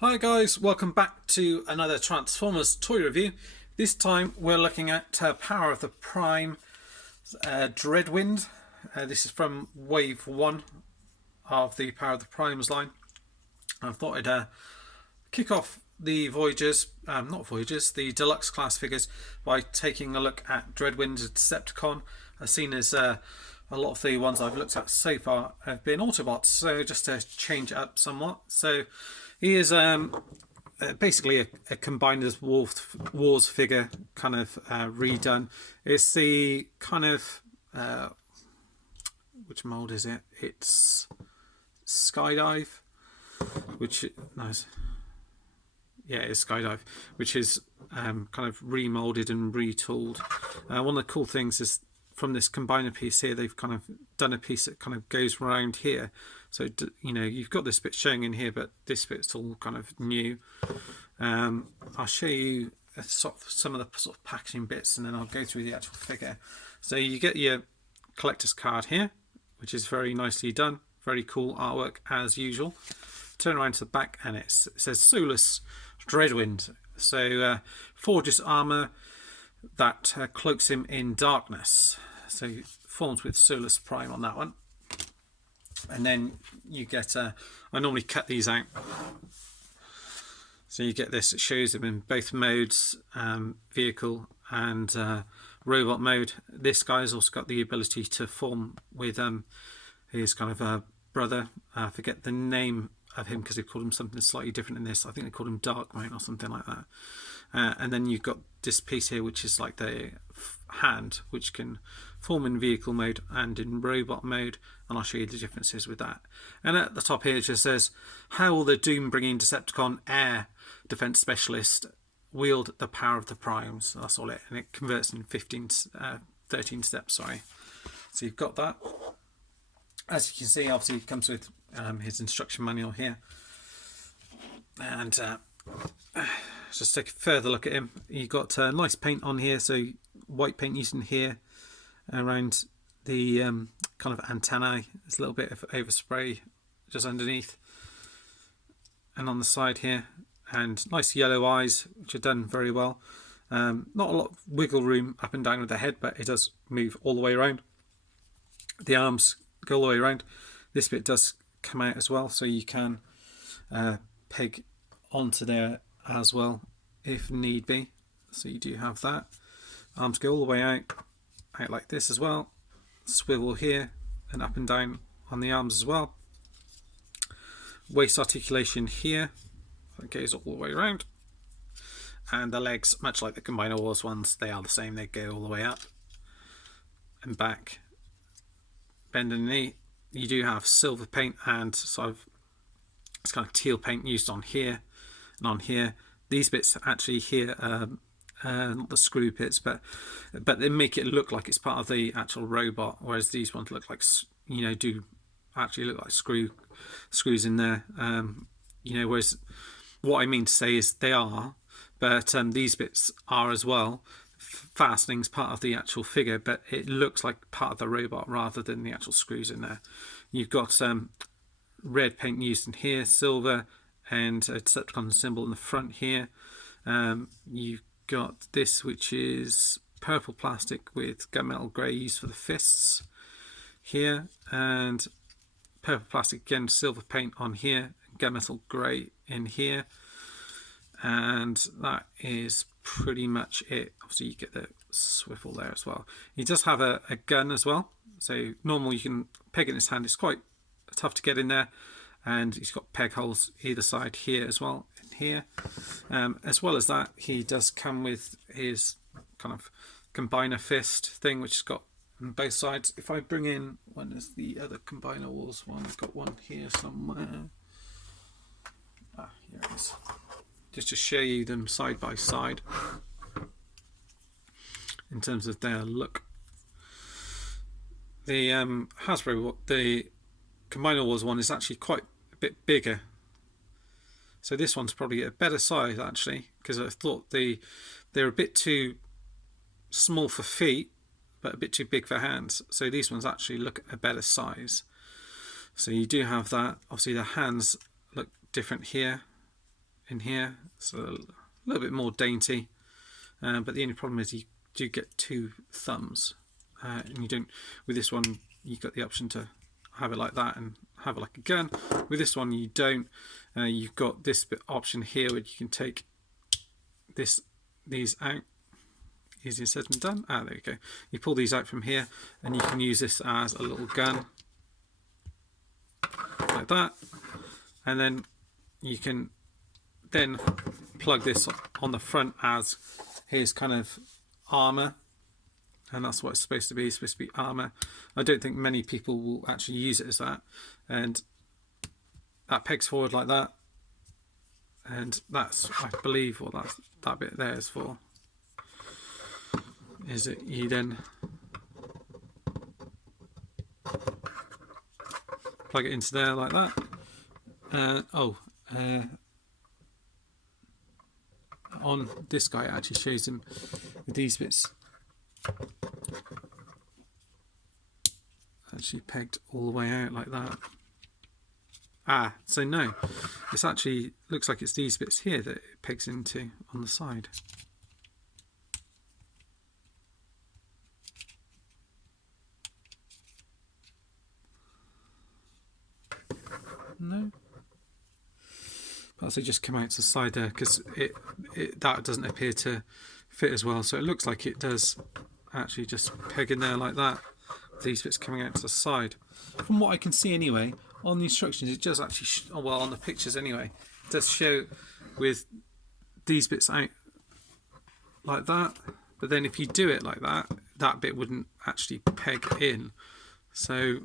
Hi guys, welcome back to another Transformers toy review. This time we're looking at Power of the Prime Dreadwind. This is from Wave 1 of the Power of the Primes line. I thought I'd kick off the the deluxe class figures by taking a look at Dreadwind and Decepticon. I've seen as a lot of the ones I've looked at so far have been Autobots, so just to change it up somewhat. So he is basically a Combiners Wars figure, kind of redone. It's the kind of which mold is it? It's Skydive, which nice. Yeah, it's Skydive, which is kind of remolded and retooled. One of the cool things is from this combiner piece here, they've kind of done a piece that kind of goes around here. So, you know, you've got this bit showing in here, but this bit's all kind of new. I'll show you some of the sort of packaging bits, and then I'll go through the actual figure. So you get your collector's card here, which is very nicely done. Very cool artwork as usual. Turn around to the back, and it says Solus Dreadwind. So forges armor that cloaks him in darkness. So forms with Solus Prime on that one. And then you get I normally cut these out, so you get this. It shows them in both modes, vehicle and robot mode. This guy's also got the ability to form with his kind of a brother. I forget the name of him because they called him something slightly different in this. I think they called him Dark Mount or something like that. And then you've got this piece here, which is like the hand, which can form in vehicle mode and in robot mode, and I'll show you the differences with that. And at the top here it just says, how will the doom-bringing Decepticon air defense specialist wield the power of the primes? That's all it, and it converts in 13 steps, sorry. So you've got that. As you can see, obviously it comes with his instruction manual here, and just take a further look at him. You've got nice paint on here, so white paint used in here around the kind of antennae. There's a little bit of overspray just underneath and on the side here, and nice yellow eyes, which are done very well. Not a lot of wiggle room up and down with the head, but it does move all the way around. The arms go all the way around. This bit does come out as well, so you can peg onto there as well if need be. So you do have that. Arms go all the way out like this as well. Swivel here and up and down on the arms as well. Waist articulation here, that goes all the way around. And the legs, much like the Combiner Wars ones, they are the same. They go all the way up and back. Bend in the knee. You do have silver paint and sort of it's kind of teal paint used on here and on here. These bits actually here, not the screw bits, but they make it look like it's part of the actual robot, whereas these ones look like, you know, do actually look like screws in there. You know, whereas what I mean to say is they are, but these bits are as well. Fastening's part of the actual figure, but it looks like part of the robot rather than the actual screws in there. You've got red paint used in here, silver, and a Decepticon symbol in the front here. You've got this, which is purple plastic with gunmetal grey used for the fists here, and purple plastic again, silver paint on here, gunmetal grey in here, and that is pretty much it. Obviously you get the swivel there as well. He does have a gun as well, so normally you can peg it in his hand. It's quite tough to get in there, and he's got peg holes either side here as well, and here. As well as that, he does come with his kind of combiner fist thing, which has got on both sides. If I bring in, when is the other Combiner Wars one? I've got one here somewhere. Here it is. Just to show you them side by side in terms of their look. The Hasbro, the Combiner Wars one is actually quite a bit bigger. So this one's probably a better size actually, because I thought they're a bit too small for feet, but a bit too big for hands. So these ones actually look a better size. So you do have that. Obviously the hands look different here. in here. It's a little bit more dainty, but the only problem is you do get 2 thumbs, and you don't. With this one, you've got the option to have it like that and have it like a gun. With this one, you don't. You've got this bit option here where you can take these out. Easier said than done. There you go. You pull these out from here, and you can use this as a little gun, like that. And then you can then plug this on the front as his kind of armor, and that's what it's supposed to be. It's supposed to be armor. I don't think many people will actually use it as that, and that pegs forward like that, and that's, I believe, what that bit there is for, is that you then plug it into there like that. On this guy, it actually shows him with these bits actually pegged all the way out like that. So no, it's actually looks like it's these bits here that it pegs into on the side. No, perhaps they just come out to the side there because that doesn't appear to fit as well. So it looks like it does actually just peg in there like that. These bits coming out to the side. From what I can see anyway, on the instructions, it does actually, well, on the pictures anyway, it does show with these bits out like that. But then if you do it like that, that bit wouldn't actually peg in. So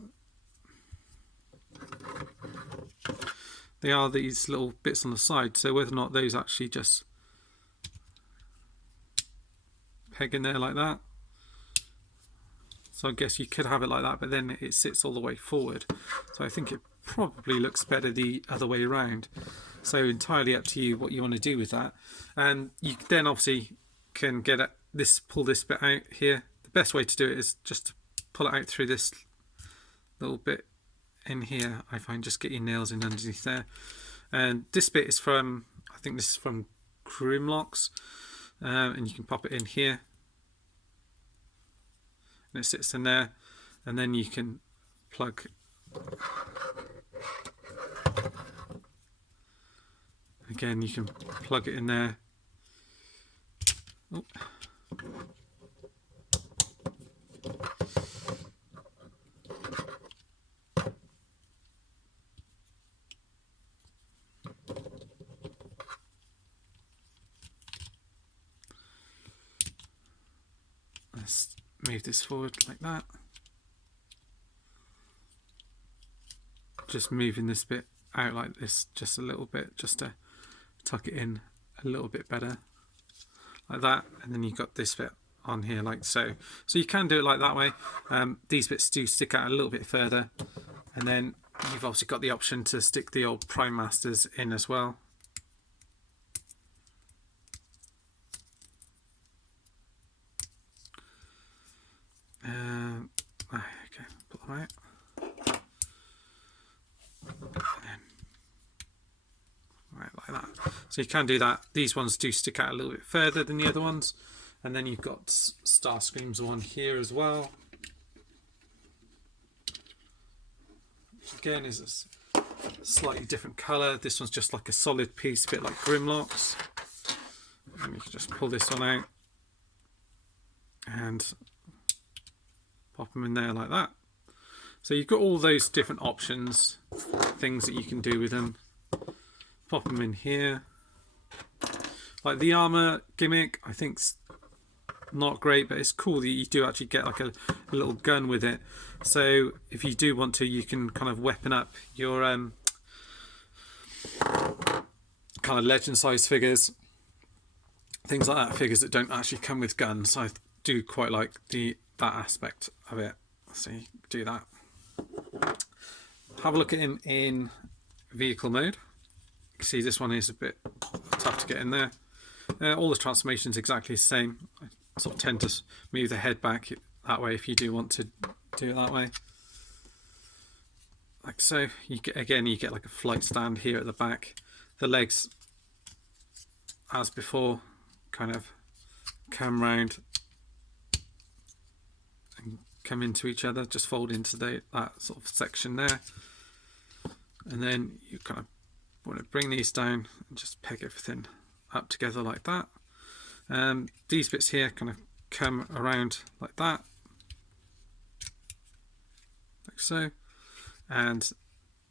they are these little bits on the side, so whether or not those actually just peg in there like that. So I guess you could have it like that, but then it sits all the way forward. So I think it probably looks better the other way around. So entirely up to you what you want to do with that. And you then obviously can get pull this bit out here. The best way to do it is just to pull it out through this little bit in here. I find just get your nails in underneath there. And this bit is from, I think this is from Grimlocks, and you can pop it in here and it sits in there, and then you can plug again, you can plug it in there. Oh. Let's move this forward like that. Just moving this bit out like this just a little bit, just to tuck it in a little bit better, like that. And then you've got this bit on here like so. So you can do it like that way. These bits do stick out a little bit further, and then you've obviously got the option to stick the old Prime Masters in as well. Okay, pull them out. Right, like that. So you can do that. These ones do stick out a little bit further than the other ones. And then you've got Starscream's one here as well. Again, is a slightly different colour. This one's just like a solid piece, a bit like Grimlocks. And you can just pull this one out and pop them in there like that. So you've got all those different options, things that you can do with them. Pop them in here. Like the armor gimmick, I think's not great, but it's cool that you do actually get like a little gun with it. So if you do want to, you can kind of weapon up your kind of legend size figures, things like that, figures that don't actually come with guns. I do quite like that aspect of it. So you do that. Have a look at him in vehicle mode. You can see this one is a bit tough to get in there. All the transformations exactly the same. I sort of tend to move the head back that way if you do want to do it that way. Like so. You get, again, you get like a flight stand here at the back. The legs as before, kind of come round and come into each other, just fold into that sort of section there, and then you kind of want to bring these down and just peg everything up together like that. These bits here kind of come around like that, like so, and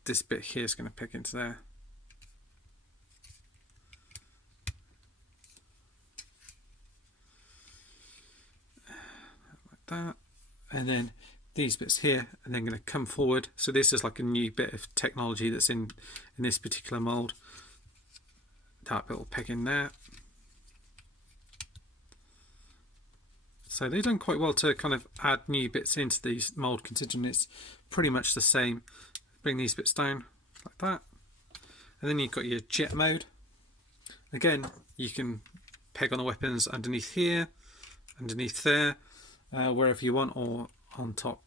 this bit here is going to peg into there. Like that. And then these bits here and then going to come forward. So this is like a new bit of technology that's in this particular mold. That bit will peg in there. So they've done quite well to kind of add new bits into these mold, considering it's pretty much the same. Bring these bits down like that, and then you've got your jet mode. Again, you can peg on the weapons underneath here, underneath there, wherever you want, or on top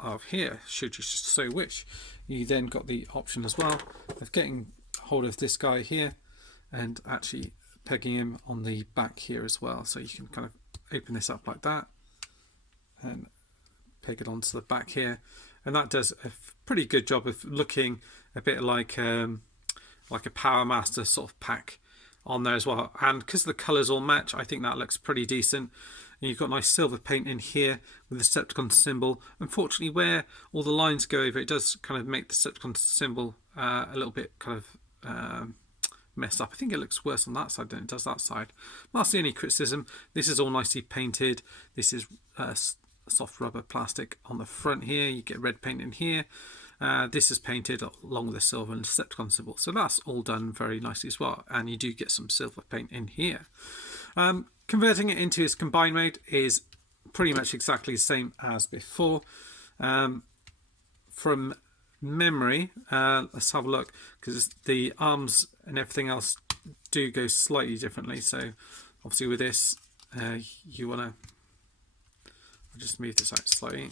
of here, should you so wish. You then got the option as well of getting hold of this guy here and actually pegging him on the back here as well. So you can kind of open this up like that and peg it onto the back here, and that does a pretty good job of looking a bit like a Power Master sort of pack on there as well. And because the colours all match, I think that looks pretty decent. And you've got nice silver paint in here with the Decepticon symbol. Unfortunately, where all the lines go over, it does kind of make the Decepticon symbol a little bit kind of messed up. I think it looks worse on that side than it does that side. That's the only criticism. This is all nicely painted. This is soft rubber plastic on the front here. You get red paint in here. This is painted along with the silver and Decepticon symbol. So that's all done very nicely as well. And you do get some silver paint in here. Converting it into its combined mode is pretty much exactly the same as before. From memory, let's have a look, because the arms and everything else do go slightly differently. So obviously with this, you want to, I'll just move this out slightly.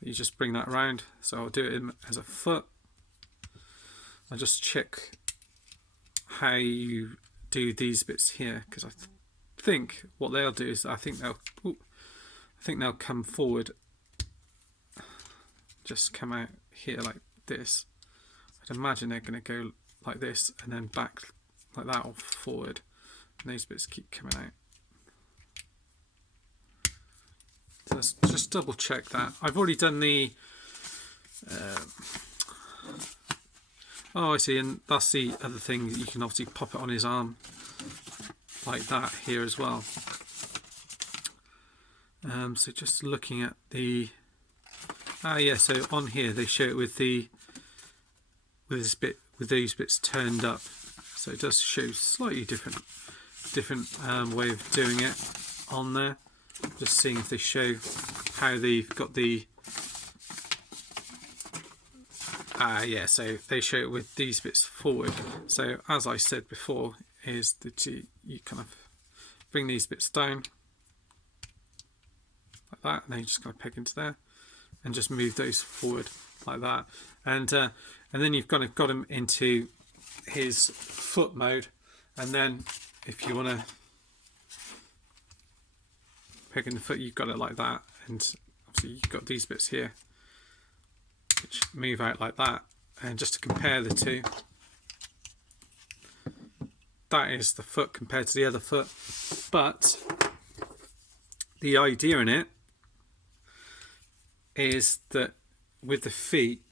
You just bring that around. So I'll do it as a foot. I'll just check how you do these bits here, because I think what they'll do is I think they'll come forward, just come out here like this. I'd imagine they're going to go like this and then back like that or forward, and these bits keep coming out. So let's just double check that. I've already done the oh, I see, and that's the other thing. You can obviously pop it on his arm like that here as well. So just looking at the yeah, so on here they show it with this bit, with these bits turned up. So it does show slightly different way of doing it on there. Just seeing if they show how they've got the yeah, so they show it with these bits forward. So as I said before, is that you kind of bring these bits down like that, and then you just kind of peg into there and just move those forward like that, and then you've kind of got him into his foot mode. And then if you want to peg in the foot, you've got it like that, and obviously you've got these bits here which move out like that. And just to compare the two, that is the foot compared to the other foot. But the idea in it is that with the feet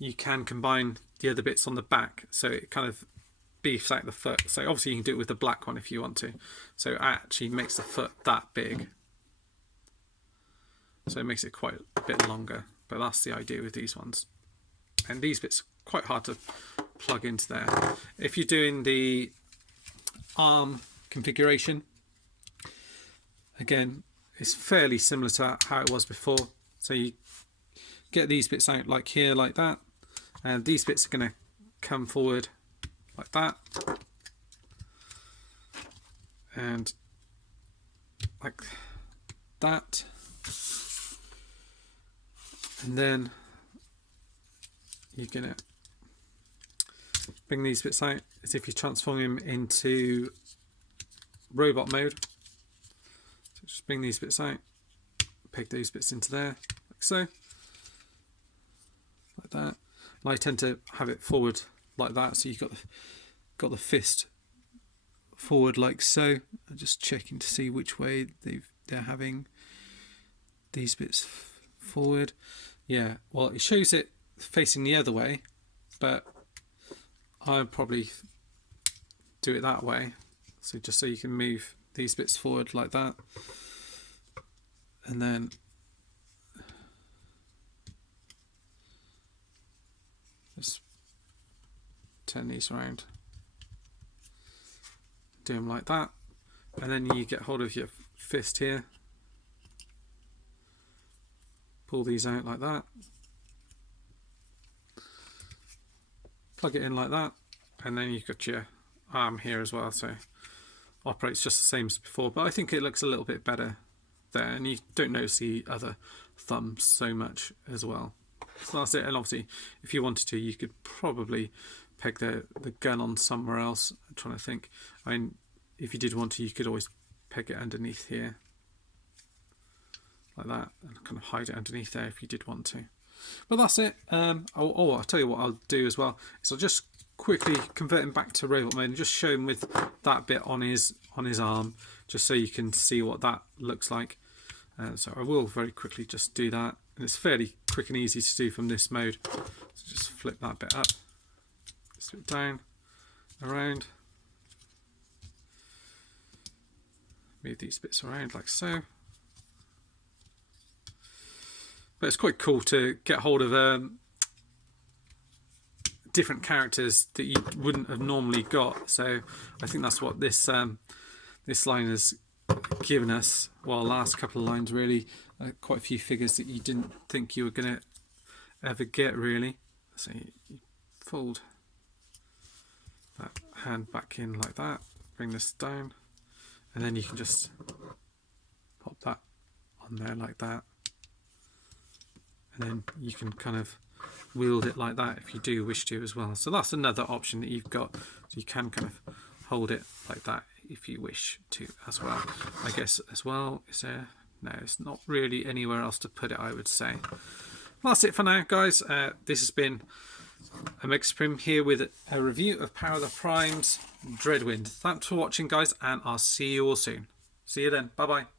you can combine the other bits on the back, so it kind of beefs out the foot. So obviously you can do it with the black one if you want to, so it actually makes the foot that big, so it makes it quite a bit longer. But that's the idea with these ones. And these bits are quite hard to plug into there. If you're doing the arm configuration, again, it's fairly similar to how it was before. So you get these bits out like here, like that, and these bits are going to come forward like that, and like that, and then you're going to bring these bits out is if you transform him into robot mode. So just bring these bits out, peg those bits into there, like so, like that. And I tend to have it forward like that, so you've got the fist forward like so. I'm just checking to see which way they're having these bits forward. Yeah, well, it shows it facing the other way, but I'll probably do it that way. So just so you can move these bits forward like that, and then just turn these around, do them like that, and then you get hold of your fist here, pull these out like that, plug it in like that, and then you've got your arm here as well, so operates just the same as before, but I think it looks a little bit better there, and you don't notice the other thumbs so much as well. So that's it. And obviously if you wanted to, you could probably peg the gun on somewhere else. I'm trying to think. I mean, if you did want to, you could always peg it underneath here like that, and kind of hide it underneath there if you did want to. But that's it. I'll tell you what I'll do as well, is I'll just quickly convert him back to robot mode and just show him with that bit on his arm, just so you can see what that looks like. So I will very quickly just do that, and it's fairly quick and easy to do from this mode. So just flip that bit up, this bit down, around, move these bits around like so. But it's quite cool to get hold of different characters that you wouldn't have normally got. So I think that's what this this line has given us. Well, last couple of lines really, quite a few figures that you didn't think you were going to ever get really. So you fold that hand back in like that, bring this down, and then you can just pop that on there like that, and then you can kind of wield it like that if you do wish to as well. So that's another option that you've got, so you can kind of hold it like that if you wish to as well. I guess as well, is there, no, it's not really anywhere else to put it, I would say. Well, that's it for now, guys. This has been Omegaprim here with a review of Power of the Primes Dreadwind. Thanks for watching, guys, and I'll see you all soon. See you then. Bye bye.